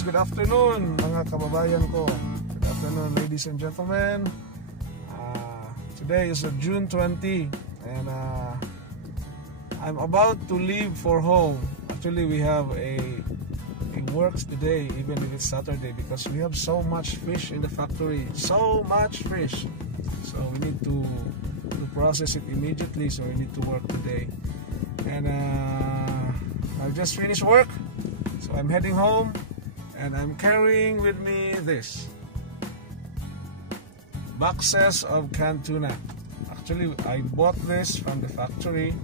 guys, good afternoon mga kababayan ko. Good afternoon ladies and gentlemen. Today is June 20 and I'm about to leave for home. Actually we have a works today even if it's Saturday because we have so much fish in the factory. So much fish. So we need to process it immediately, so we need to work today. And I've just finished work, so I'm heading home and I'm carrying with me this boxes of canned tuna. Actually I bought this from the factory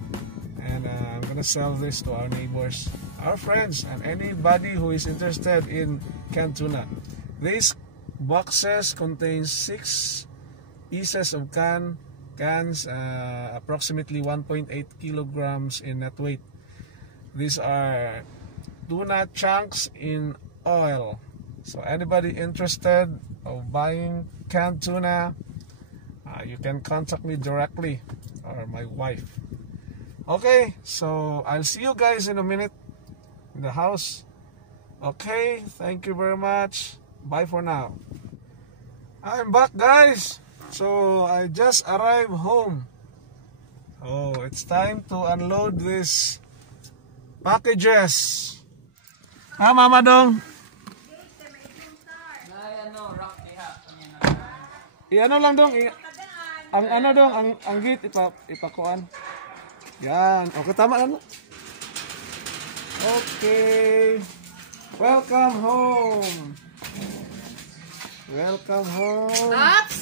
and I'm gonna sell this to our neighbors, our friends, and anybody who is interested in canned tuna. These boxes contain 6 pieces of cans, approximately 1.8 kilograms in net weight. These are tuna chunks in oil. So anybody interested of buying canned tuna, you can contact me directly or my wife. Okay, so I'll see you guys in a minute in the house. Okay, thank you very much. Bye for now. I'm back, guys. So I just arrived home. Oh, it's time to unload these packages. Mama Dong? Ano lang dong, ang ano dong, ang gate ipakuan. Yan, okay, tama na. Okay. Welcome home. Welcome home. Oops.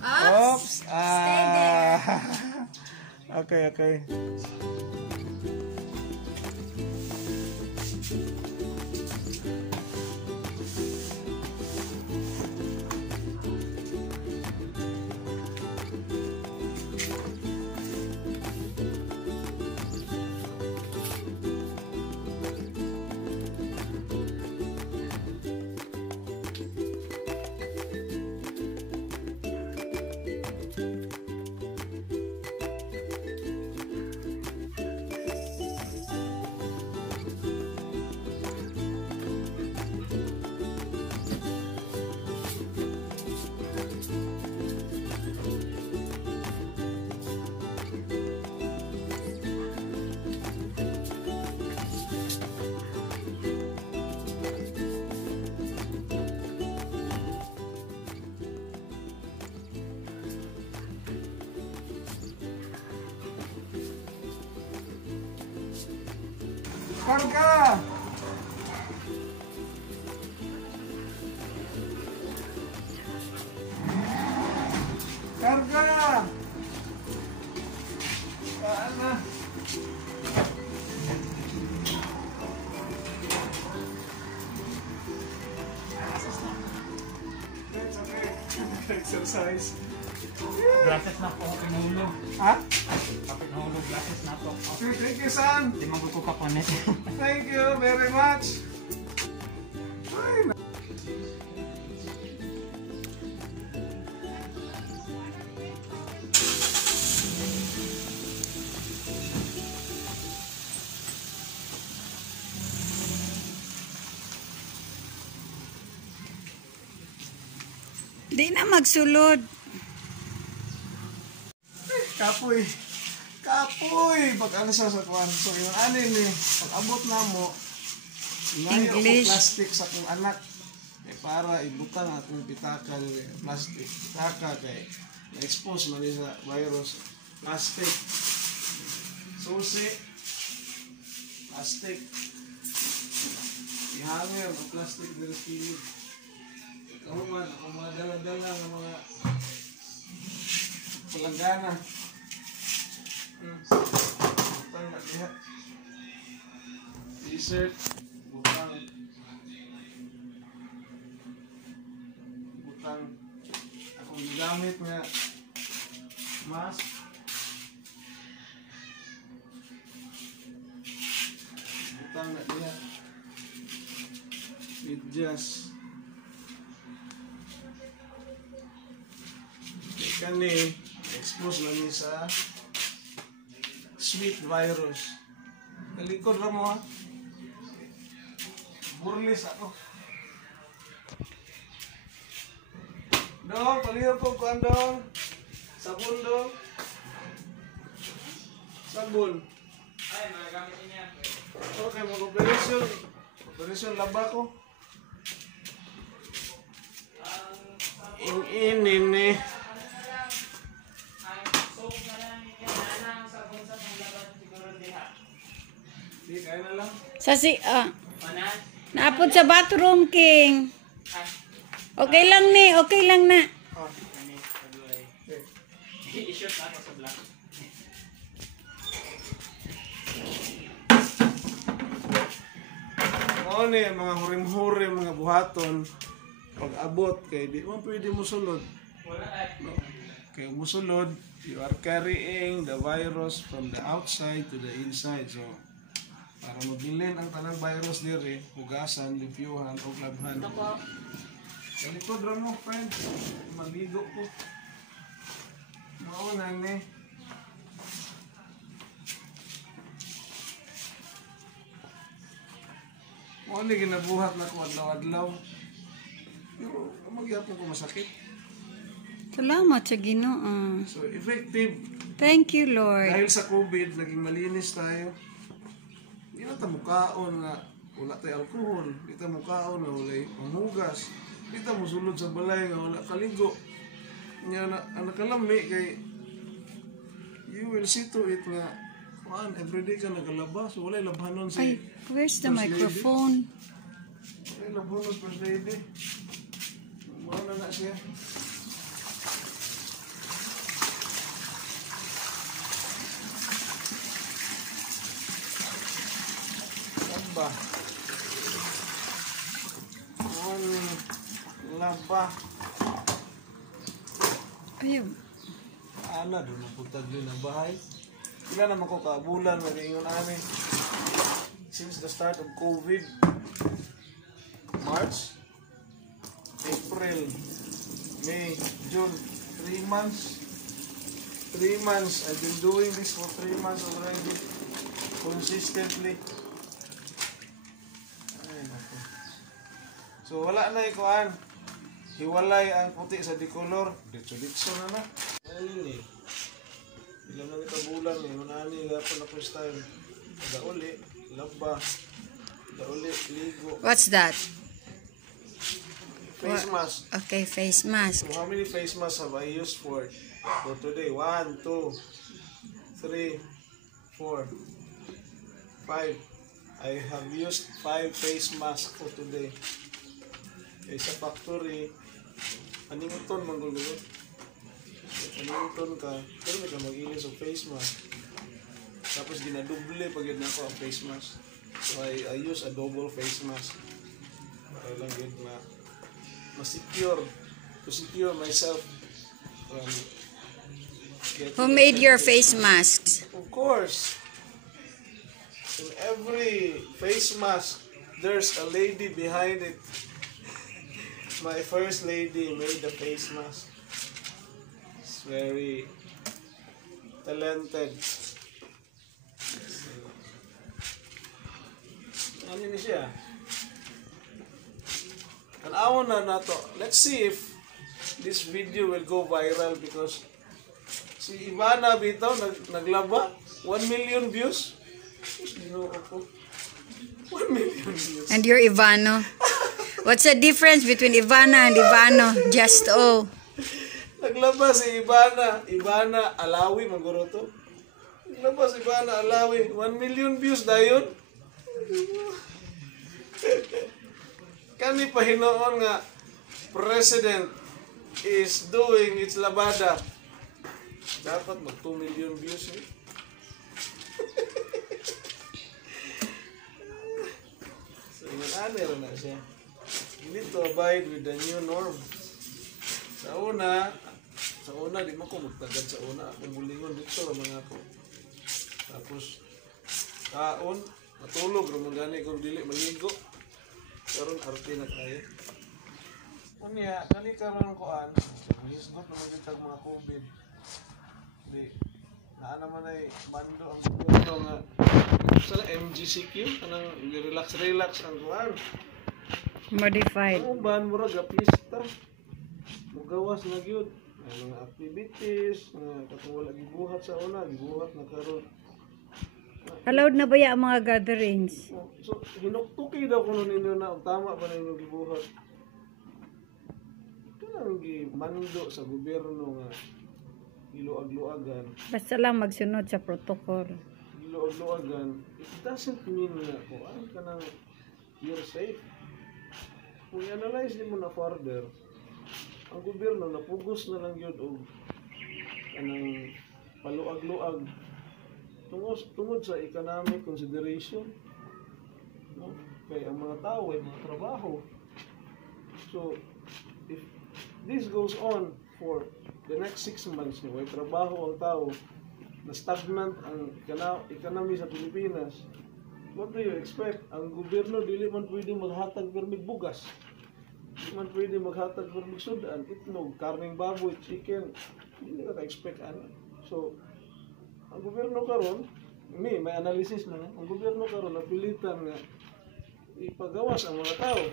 Oops. Stay there. Okay. Karga! Karga! Saan na? It's okay. Exercise. Glasses na po, pinulog. Ha? Kapit nahulog, glasses na po. Okay, thank you, son. Hindi magkukukapanet. Thank you very much. Ay, Di na magsulod. kapoy. Pag ano sa kwan. So yung anin eh, pag abot na mo, ngayon ako English. plastic sa kong anak. Para ibutang atong pitaka plastic. Pitaka kay na-expose man sa virus. Plastic. Susi. Plastic. Ihangin ang plastic ng kilid. Ako mga dala-dala ng mga palanggana. Butang na diha. T-shirt. Butang. Akong gamit nga mask. Butang na diha. Medyas. Kani expose lang ni sa sweet virus. Kalikod ra mo ha. Burlis ako. Dong, palihog ko kuan dong. Sabon dong. Sabon. Ay, magagamit niya. Okay, mag-operasyon. Operasyon laba ko. Inin eh. Ang soap na lang niya, ang sabon sa panglaban siguro diha. Di, kaya na lang. Manan? Naapod sa bathroom, King. Okay lang na. Ah, Kani, kaduay. okay. I-shoot na ako sa black. Oo ni, mga hurim-hurim, mga buhaton. Pag abot, kay di mo pwede musulod. Wala ay. No. Kaya musulod, you are carrying the virus from the outside to the inside. So, para mabilin ang tanang virus diri, hugasan, limpyuhan, o labhan. Sa likod rin mo, friend. Maligo ko. Maunan eh. Mo ni ginabuhat na ko adlaw-adlaw. Pero magyapon ko masakit. Salamat sa Ginoo. So effective. Thank you, Lord. Dahil sa COVID, naging malinis tayo. Hindi na tayo mukaon nga wala tayo alcohol. Hindi tayo mukaon nga wala panghugas. Hindi tayo musulod sa balay nga wala kaligo. Nga ang nakalami kay you will see to it nga everyday ka nagalaba. So wala labhanon si Ay, where's the First lady. microphone? Wala labhanon first lady. Muna na siya. Laba. Laba. Ayun. Ana, doon ang puntag din ang bahay. Ilan naman ko kaabulan, mag-ingon namin. Since the start of COVID, March, April, May, June, 3 months. 3 months. I've been doing this for 3 months already. Consistently. Ay, naku. So, wala na ikuan. Hiwalay ang puti sa dikolor. Ditso-ditso na na. Ayun eh. Ilan na kita bulan eh. Manani, gapon ako style. Dauli, laba. Dauli, ligo. What's that? Face mask. Okay, face mask. So how many face masks have I used for today? 1, 2, 3, 4, 5. I have used 5 face masks for today. Okay, sa factory, paninguton manggulo. Paninguton ka, pero may ka mag-ilis o face mask. Tapos ginaduble pag yun ako ang face mask. So I use a double face mask. Para lang yun na ma-secure, to secure myself from getting Who made your infected. face masks? Of course. In every face mask, there's a lady behind it. My first lady made the face mask. It's very talented. Ano ni siya? An-awon na nato. Let's see if this video will go viral because si Ivana bitaw naglaba 1 million views. Ginoo ko. 1 million views. And you're Ivano. What's the difference between Ivana and Ivano? Just oh. Naglaba si Ivana. Ivana Alawi maguro to. Naglaba si Ivana Alawi 1 million views dayon. Kani pahinoon nga president is doing its labada. Dapat mag 2 million views eh. So ano na siya. You need to abide with the new norm. Sa una di man ko magtagad sa una. Akong bulingon dito mga ako. Tapos kaon, matulog ramon gani kung dili maligo. Karon arte na kaya. Unya, kani karon koan, hisgot naman kitag mga COVID. Di naa naman ay bando ang gobyerno nga sa MGCQ kanang relax ang kuan. Modified. Ang ban mo ra gapista. mugawas na gyud ang mga activities nga katong wala gibuhat sa una, gibuhat na karon. Allowed na ba ya ang mga gatherings? So hinuktuki daw kuno ninyo na og tama ba ninyo gibuhat. Kanang gimando sa gobyerno nga giluag-luagan. Basta lang magsunod sa protocol. Giluag-luagan, it doesn't mean nga kuan kanang you're safe. Kung i-analyze mo na further, ang gobyerno napugos na lang yun og kanang paluag-luag tungod sa economic consideration, no? Kaya ang mga tao ay mga trabaho. So if this goes on for the next 6 months, no, ay trabaho ang tao, na stagnant ang economy sa Pilipinas, what do you expect? Ang gobyerno dili man pwede maghatag permig bugas, di man pwede maghatag permig sudan, itlog, karning baboy, chicken, hindi ka expect ano. So ang gobyerno karon, may analysis na ang gobyerno karon napilitan nga ipagawas ang mga tao,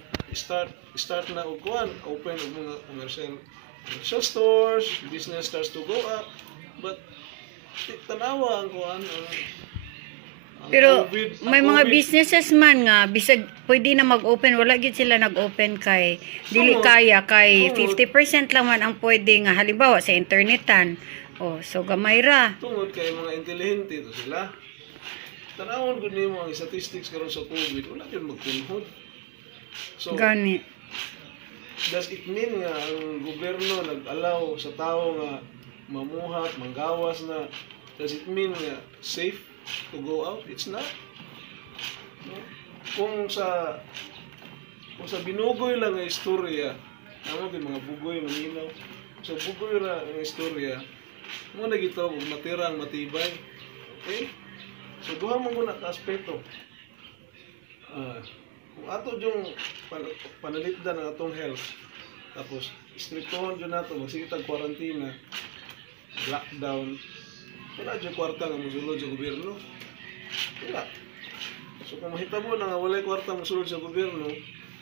start na og kuan, open og mga commercial stores, business starts to go up, but tanawa ang kuan ang Pero COVID, may ang mga COVID. businesses man nga bisag pwede na mag-open, wala gid sila nag-open kay dili kaya kay 50% lang man ang pwede nga halimbawa sa internetan. Oh, so gamay ra. Tungod kay mga intelihente to sila. Tanawon gud nimo ang statistics karon sa COVID, wala gyud magkunhod. So Gani. does it mean nga ang gobyerno nag-allow sa tao nga mamuhat, manggawas na, does it mean nga safe to go out? It's not. No? Kung sa binugoy lang nga istorya, amo gyud mga bugoy maminaw. So bugoy ra nga istorya, mo na gito og matirang matibay. Okay? So duha man guna ka aspeto. Kung ato yung panalitdan ang atong health, tapos strictohon dyan nato, magsigitag quarantine, lockdown, wala dyan kwarta nga musulod sa gobyerno. Wala. So kung mahitabo na nga walay kwarta musulod sa gobyerno,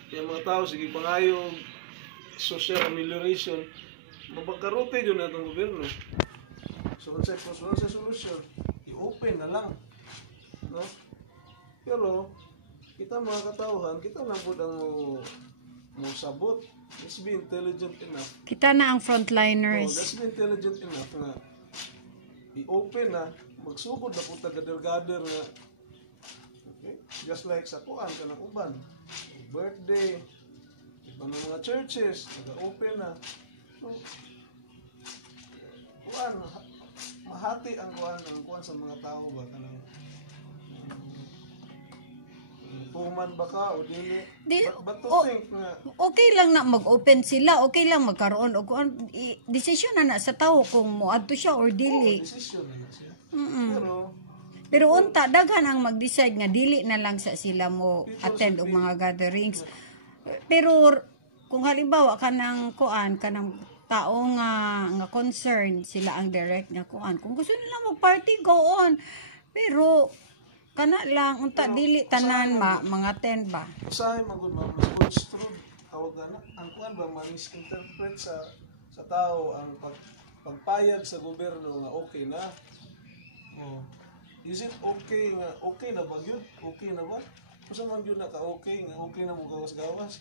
yung mga tao, sige pangayong social amelioration, mabagkarote dyan natong gobyerno. So wala sa solusyon, i-open na lang. No? Pero, kita mga katauhan, kita lang po ang mo sabot. Let's be intelligent enough. Kita na ang Oh, frontliners. let's be intelligent enough nga i-open na, magsugod na po taga-gather nga. Okay? Just like sa kuan ka ng uban. Birthday, iba ng mga churches, taga-open na. So, kuan, mahati ang kuan sa mga tao ba kanang tuman ba ka o dili? But to think nga Okay lang na mag-open sila, okay lang magkaroon og desisyon na sa tao kung moadto siya or dili. decision na siya. Mm-mm. Pero Pero unta daghan ang mag-decide nga dili na lang sa sila mo attend og mga gatherings. Pero kung halimbawa kanang kuan kanang tao nga concern sila ang direct nga kuan. Kung gusto nila mag-party, go on. Pero kana lang unta dili tanan mga attend ba. usahay magud mas-construed tawag na ang kuan ba ma-misinterpret sa tao ang pagpayag sa gobyerno nga okay na. Oh. Is it okay nga okay na ba gyud? Okay na ba? Usa man gyud na ka okay nga okay na mo gawas-gawas.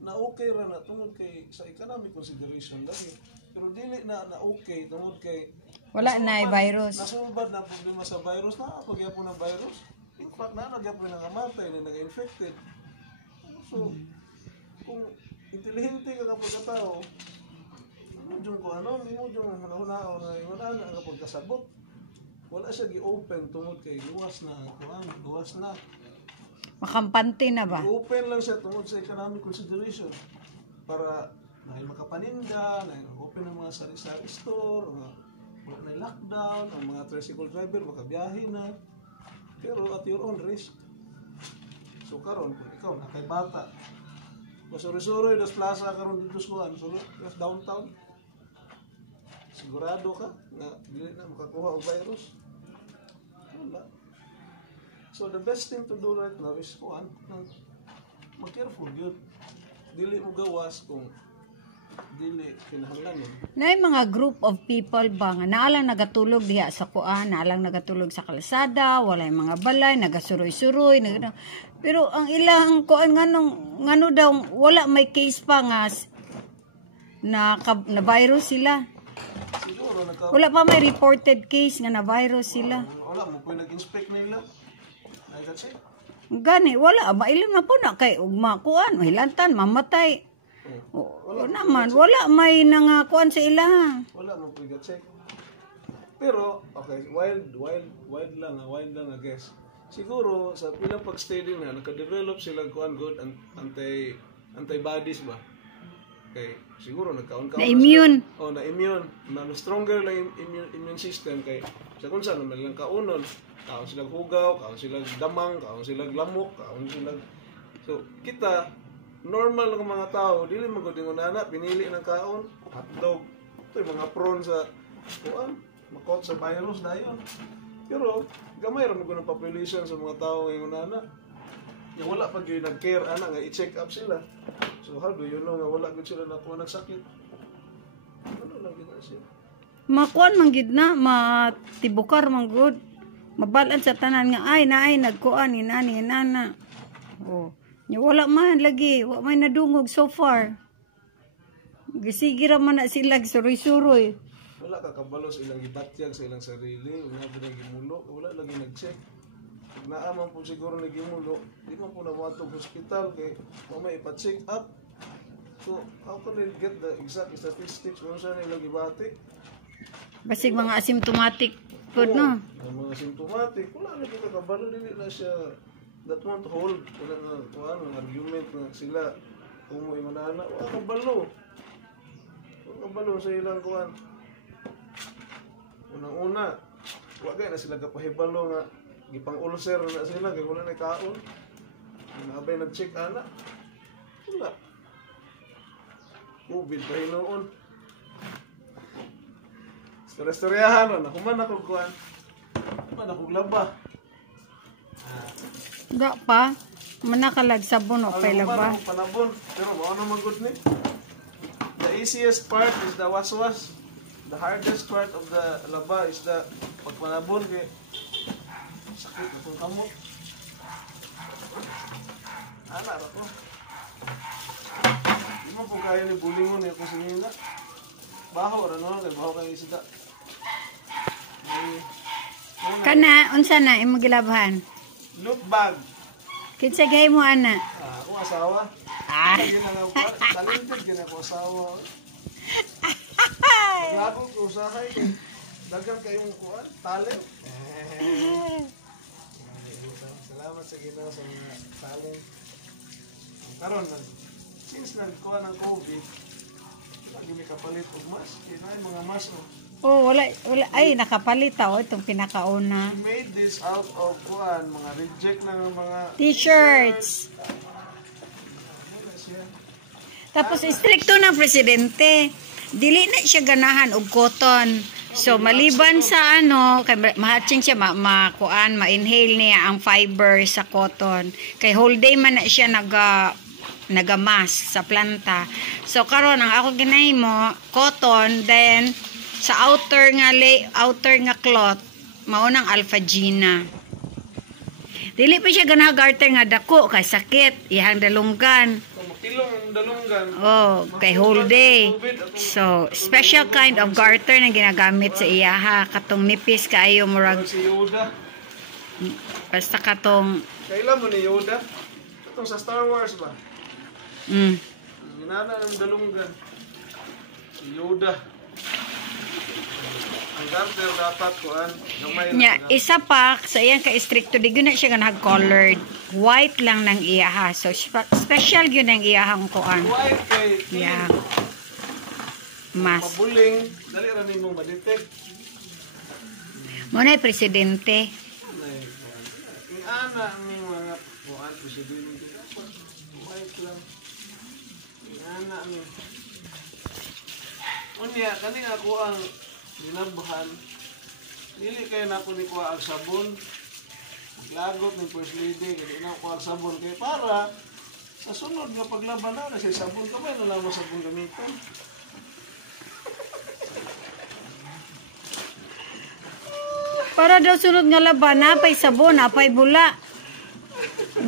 Na okay ra na tungod kay sa economic consideration dahil pero dili na okay tungod kay Wala na virus. nasulbad na problema sa virus na pagyapon ng virus. In fact na nagyapon na namatay na nag-infected. So kung intelihente ka kapag katao, mo jung ko ano, mo jung hunahunao na wala na kapag kasabot. Wala siya gi-open tungod kay luwas na kuan, luwas na. Makampante na ba? Open lang siya tungod sa economic consideration para may makapaninda, na open ang mga sari-sari store, wala na lockdown, ang mga tricycle driver makabiyahe na. Pero at your own risk. So karon kung ikaw na kay bata, masuri-suri das plaza karon dito sa kuan, so downtown. Sigurado ka na dili na makakuha og virus. Wala. So the best thing to do right now is kuan, mag-careful yun. Dili mo gawas kung dili kinahanglan. Na mga group of people ba nga naalang nagatulog diha sa kuan, naalang nagatulog sa kalsada, walay mga balay, nagasuroy-suroy, pero ang ilang kuan ngano daw wala may case pa nga na virus sila. Siguro Wala pa may reported case nga na virus sila. wala mo pwede nag-inspect nila. Ay that's it. Gani wala ba ilang na po na kay ugma kuan, mahilantan, mamatay. O naman, wala may nangakuan sa ila. Wala mo pwede check. Pero okay, wild lang I guess. Siguro sa pilang pag-stay din na naka-develop sila kuan good antibodies ba. Okay, siguro nagkaon-kaon Na immune. na immune, na stronger lang immune system kay sa kung saan naman lang kaunon. Kaon sila hugaw, kaon sila damang, kaon sila lamok, kaon sila. So kita normal ng mga tao, dili man gud ingon ana pinili ng kaon, hotdog. Ito yung mga prone sa kuan, makot sa virus dayon. Pero gamay ra mo ng population sa mga tao ngayon ana. Yung wala pa gyud nag-care ana nga i-check up sila. So how do you know nga wala gud sila nakuha nagsakit? Ano lang gid sila? Makuan man gid na, matibukar man gud. Mabalan sa tanan nga ay naay nagkuan inani inana. Oh. Nya wala man lagi, wa may nadungog so far. Gisige ra man na sila suroy-suroy. Wala ka kabalo sa ilang gibatyag sa ilang sarili, una ba gimulo, wala lagi nag-check. Pag naaman po siguro nagimulo, di man po na matog hospital kay mamay ipa-check up. So, how can they get the exact statistics kung saan nila gibati? Basig mga asymptomatic pod no. Ang mga symptomatic, wala na kita kabalo, dili na siya that won't hold. Wala na ang argument na sila kumoy manana, wala kabalo. Wala kabalo sa ilang kuhan. Unang-una, wagay na sila kapahibalo nga gipang-ulcer na sila kay wala na kaon. Nabay nag-check ana. Wala. COVID pa hinoon. Storyahan na human ako kuan. Man ako laba. Ga pa manakalag sabon o kay laba. Panabon, pero mao na magud ni. The easiest part is the waswas. The hardest part of the laba is the pagpanabon kay sakit na kung kamot. Ana ra ko. Di mo po kaya ni bulingon ni ako sinina. Baho ra no, kay baho kay isda. Kana unsa na imong gilabhan? Look bag. Kinsa gay mo ana? Ako asawa. Ah. Talented gina ko asawa. Lago ko usahay kay dagang kayong kuan, talent. Salamat sa Ginoo sa mga talent. Karon since nagkuha ng COVID, lagi may kapalit og mask. Kaya mga mask Oh, wala ay nakapalit ako itong pinakauna. we made this out of kuan, mga reject ng mga T-shirts. Tapos istrikto ng presidente. Dili na siya ganahan og cotton. So maliban sa kay mahatching siya makuan, ma-inhale niya ang fiber sa cotton. Kay whole day man na siya nagamask sa planta. So karon ang ako ginahimo cotton, then sa outer nga cloth mao nang Alphagina. Dili pa siya ganahan garter nga dako kay sakit iyang dalunggan. Tilong dalunggan. Oh, kay whole day. So, special kind of garter na ginagamit sa iyaha. Katong nipis kaayo murag. Si Yoda. Basta katong. Kailan mo ni Yoda? Itong sa Star Wars ba? Ginana ng dalunggan. Si Yoda. Ang garter dapat kuan. Nya, isa pa sa iyang ka-stricto di gyud na siya ganag colored. White lang nang iyaha. So special gyud ang iyahang kuan. White kay Yeah. Mas. mabuling. Dali ra nimo ma-detect. Mo na presidente. Ana ni mga kuan presidente. White lang. Ana ni. Unya kani ako ang ginabhan. Dili kay nako ni kuha ang sabon. Lagot ng first lady kay na kuha ang sabon kay para Sa sunod nga paglaban na, kasi sabon ka ba, nalang mo sabon gamitan. Para daw sunod nga laban, napay sabon, napay bula.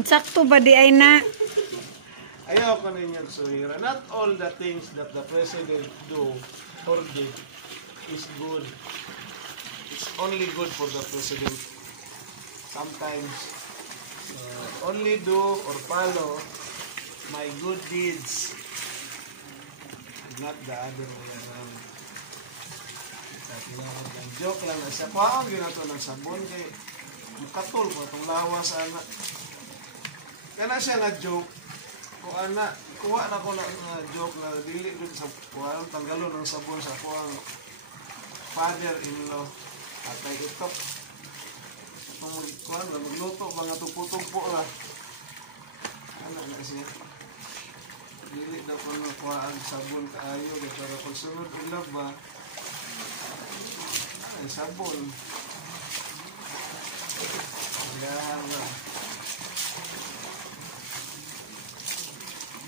Sakto ba di ay na? Ayaw ko ninyong suhira. Not all the things that the president do or did is good. It's only good for the president. Sometimes, only do or follow my good deeds, not the other way around. Joke lang na siya. Kuhaan ginato ng sabon kay mukatol ko itong lawas ana. Kana siya nga joke. Kuha na ko lang nga joke na dili ko sa kuhaan tanggalon ng sabon sa kuhaan father-in-law. Atay itok. Kuhaan na magluto mga tugpo-tugpo lang. Ano na siya? Dili na ko na kuhaan sabon kaayo para pag sunod ulab ba ay sabon. Yan na.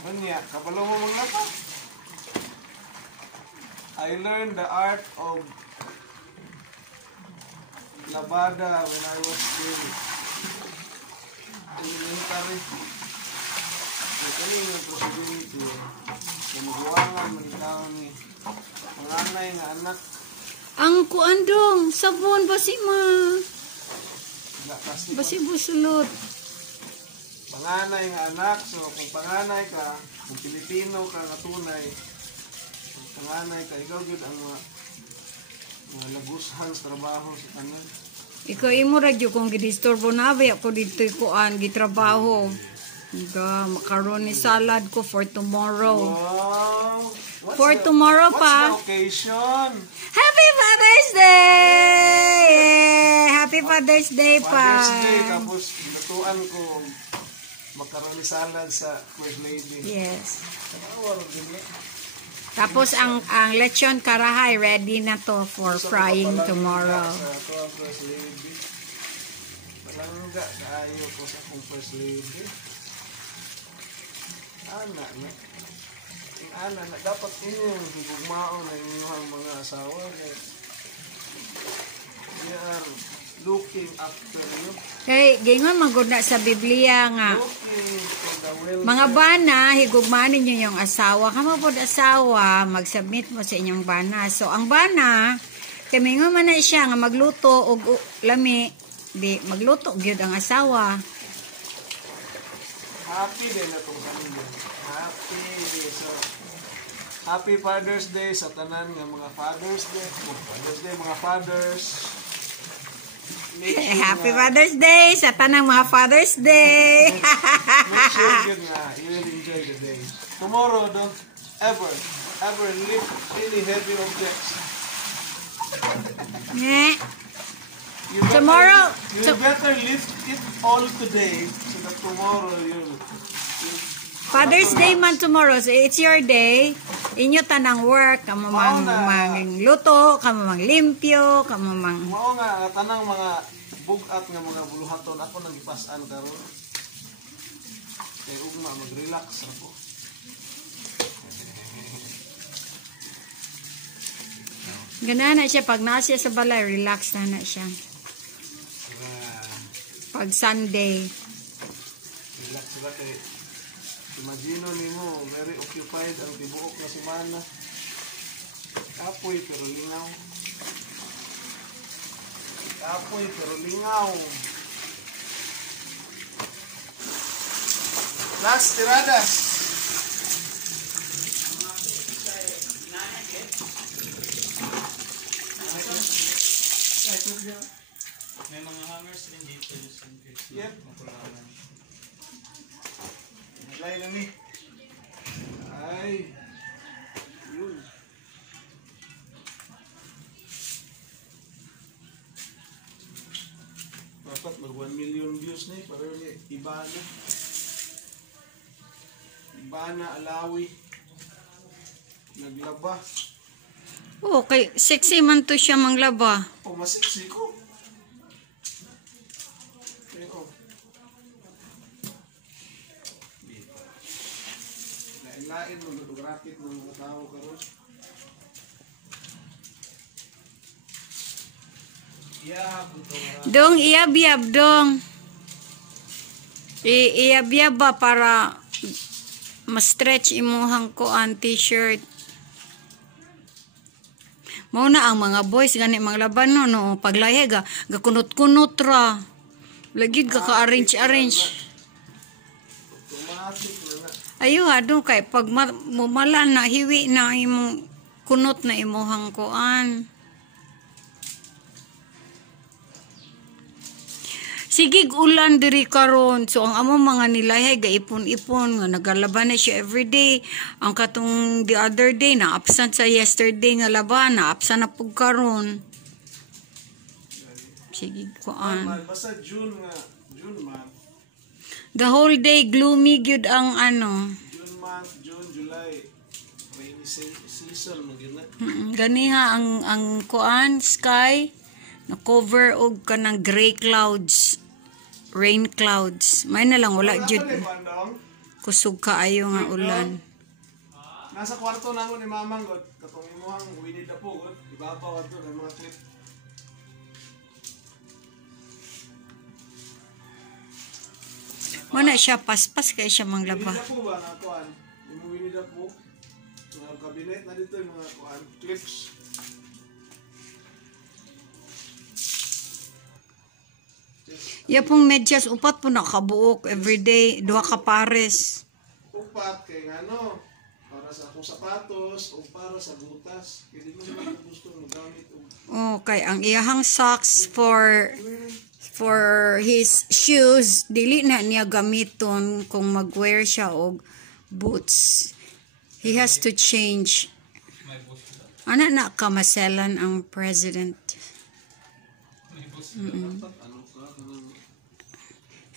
Anya, kabalo mo maglaba? I learned the art of labada when I was in elementary. Ito yung possibility. Kumukuangan, manitaw ni panganay nga anak. Ang kuandong, sabon basi ma. Basi busulot. Panganay nga anak, so kung panganay ka, kung Pilipino ka nga tunay, kung panganay ka, ikaw yun ang mga lagushan sa trabaho sa kanan. Ikaw imo radyo kung gidisturbo na ba ako dito kuan gitrabaho. Macaroni salad ko for tomorrow. Wow! For tomorrow pa. What's the occasion? Happy Father's Day! Happy Father's Day pa. Father's Day, tapos lutuan ko macaroni salad sa First Lady. Yes. Awal din na. Tapos ang lechon karahay ready na to for frying tomorrow. Sa ito ang First Lady. Palangga kaayo ko sa akong First Lady. Ana na. Yung ana na. Dapat inyong higugmaon na inyong mga asawa. They are looking after you. Kay gingon maguna sa Biblia nga Looking for the will. mga bana higugmaan ninyo yung asawa. Kamo pod asawa mag-submit mo sa inyong bana. So ang bana kay mingon man na siya nga magluto og lami di magluto gyud ang asawa. Happy day na itong kanina. Happy day. So, Happy Father's Day sa tanan nga mga Father's Day. Father's Day, mga fathers. Happy Father's Day sa tanang mga Father's Day. Make sure yun nga, you will enjoy the day. Tomorrow, don't ever lift any heavy objects. Nga. You better, Tomorrow, you better lift it all today so that tomorrow you'll Father's Day man tomorrow, so it's your day. Inyo tanang work, kamo mang luto, kamo mang limpyo, kamo mang mao nga tanang mga bugat nga mga buluhaton ako nang ipasan karon. Kay ugma mag-relax ako. gana na siya pag nasa sa balay, relax na siya. Pag Sunday. Relax sila kay imagine nimo very occupied ang tibuok na semana. Kapoy pero lingaw. Kapoy pero lingaw. Last tiradas. May mga hangers rin dito. Yep. Naglay na ni. Ay. Yun. Dapat mag 1 million views na para Ibana. Ibana, Alawi. Naglaba. Okay, sexy man to siya manglaba. Oh, masiksi ko. Okay, oh. Lain mo nagrakit ng mga tao karon. Dong iyab-yab dong. Iyab-yab ba para ma-stretch imuhang kuan t-shirt. Mao na ang mga boys gani mga laban no paglahi ga gakunot-kunot ra. Lagid ka ka-arrange. Automatic na. Ayo adto kay pag mumalan na hiwi na imong kunot na imuhang kuan. Sigig ulan diri karon. So ang amo mga nilahay gaipon-ipon nga nagalaban na siya everyday. Ang katong the other day na absent sa yesterday nga laban, na absent na pug karon. Sigig kuan. Basta June month. The whole day gloomy gyud ang ano. June, July. Rainy season mo gyud na. Ganiha ang kuan sky na cover og kanang gray clouds. Rain clouds. May na lang wala jud. Kusog kaayo nga ulan. Nasa kwarto namo ni Mamang god katong imuhang Winnie the Pooh god ibabaw adto ng mga clip. Mana siya paspas kay siya manglaba. Winnie the Pooh ba na kuan? Imo Winnie the Pooh. Mga cabinet na dito yung mga kuan clips. Ya pong medyas upat po nakabuok everyday, duha ka pares. Upat kay ngano para sa akong sapatos o para sa butas. Kaya di mo naman gusto mo gamit og Okay, ang iyahang socks for his shoes dili na niya gamiton kung mag-wear siya og boots. He has to change. Ana na kamaselan ang president.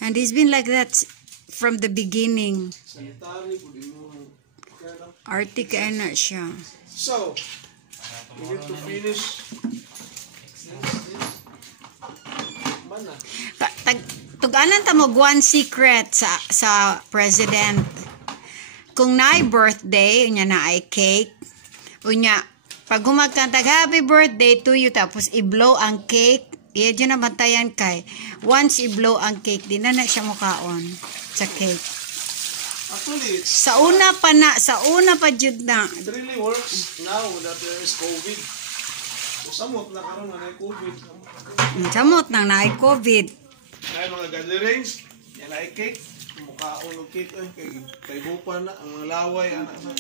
And he's been like that from the beginning. sanitary pud imuhang okay lang. Arty kay na siya. So, we need to finish this. Mana? Tuganan ta mo one secret sa president. Kung naay birthday, unya na ay cake, unya pag humagkantag happy birthday to you tapos i-blow ang cake, iya dyan na bantayan kay once i-blow ang cake, di na siya mukaon sa cake. Actually, Sa una pa jud na. it really works now that there is COVID. Samot na karon na COVID. Samot nang naay COVID. Ay mga gatherings, yan ay cake. Mukhaon og cake ay kay bupan na ang mga laway anak na.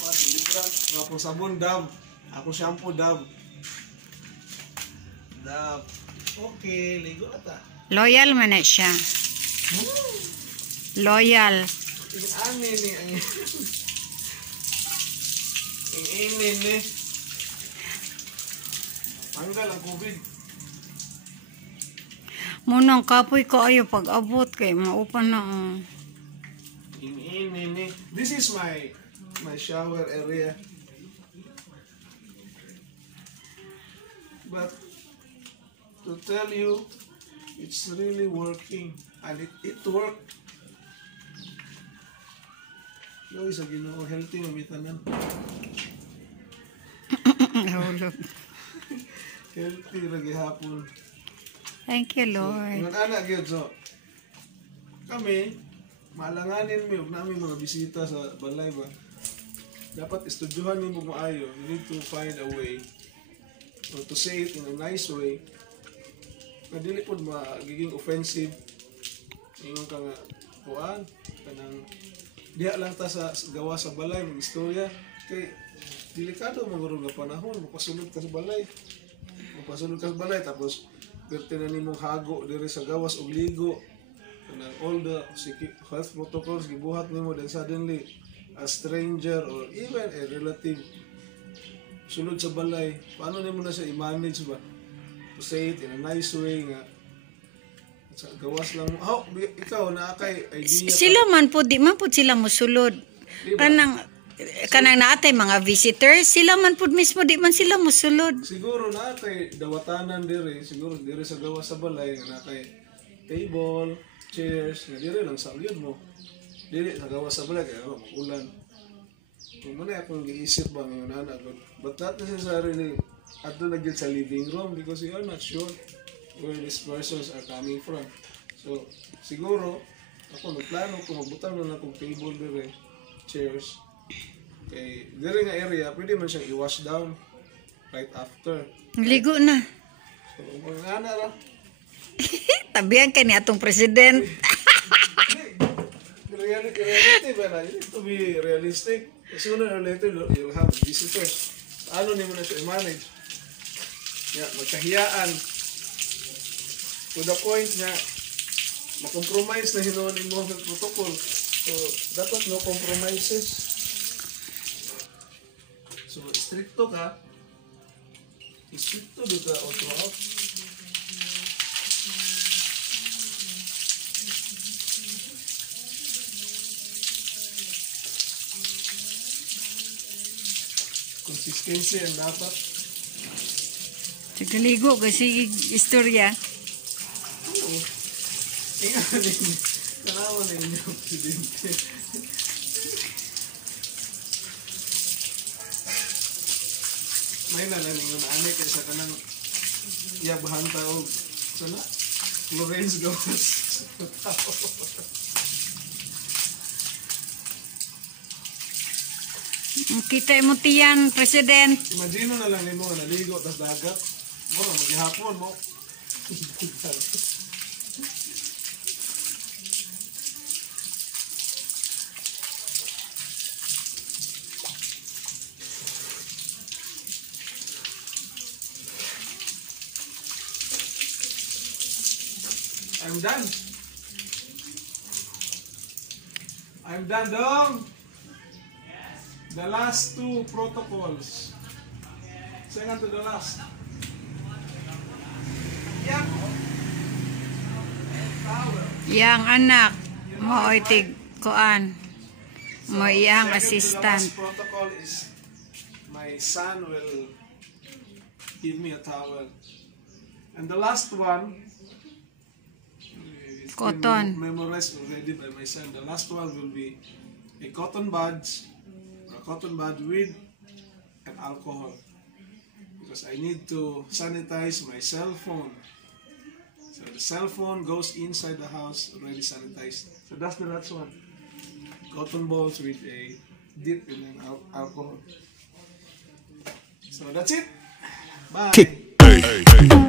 Wa libra, ako sabon dab, ako shampoo dab. Dab. Okay, ligo na ta. Loyal man na siya. Loyal. Anin ni ang inin ni. Tanggal ang COVID. Munang kapoy ko ayo pag abot kay maupan na. Inin ni. This is my shower area. But to tell you, it's really working, and it worked. No, isa Ginoo healthy na bitanan. Hulog. Healthy ra gihapon. Thank you, Lord. Ingon ana gyud so. Kami malanganin mi og nami mga bisita sa balay ba. Dapat estudyohan nimo maayo. You need to find a way or to say it in a nice way. Na dili pod magiging offensive. Ingon ka nga kuan kanang diha lang ta sa gawa sa balay ng istorya kay delikado maguro nga panahon mapasulod ka sa balay. Mapasulod ka sa balay tapos perti na nimong hago diri sa gawas og ligo kanang all the health protocols gibuhat nimo then suddenly a stranger or even a relative sulod sa balay, paano nimo na siya i-manage ba? To say it in a nice way nga sa gawas lang mo. Ikaw na kay idea Sila man po, di man po sila musulod. Diba? Kanang naatay mga visitors, sila man po mismo, di man sila musulod. siguro na kay dawatanan diri, siguro diri sa gawas sa balay na kay table, chairs, nga diri lang sa yun mo. Dili sa gawas sa balay kaya magulan. Kung muna akong giisip ba ngayon anak, but not necessarily ato na gyud sa living room because you are not sure where these persons are coming from. So siguro ako nagplano kung magbutang na akong table dire, chairs. Kay dire nga area pwede man siyang i-wash down right after. Ligo na. So kung ana ra Tabihan ka ni atong president. reality ba na? You need to be realistic. Sooner or later, you'll have visitors. Ano ni mo na siya i-manage? Yeah, magkahiyaan. To the point nga, makompromise na hinuon mo sa protocol. So, dapat no compromises. So, stricto ka. Stricto doon ka all throughout. Consistency ang dapat. Sigaligo kasi istorya. Oo. Tingnan ninyo. Tanawa ninyo, Presidente. May nalaning yun. Ane kaya sa kanang yabahan tao. Sana? Florence Gomez. Kita mo tiyan, president. Imagino na lang nimo nga naligo tas dagat. Mo na maghihapon mo. I'm done. I'm done, dong. The last two protocols. Second to the last. Yep. Yang anak mo tig kuan. Mo iyang assistant. The last protocol is my son will give me a towel. And the last one it's been Cotton. memorized already by my son. The last one will be a cotton buds. Cotton bud with and alcohol because I need to sanitize my cell phone. So the cell phone goes inside the house already sanitized. So that's the last one. Cotton balls with a dip in an alcohol. So that's it. Bye.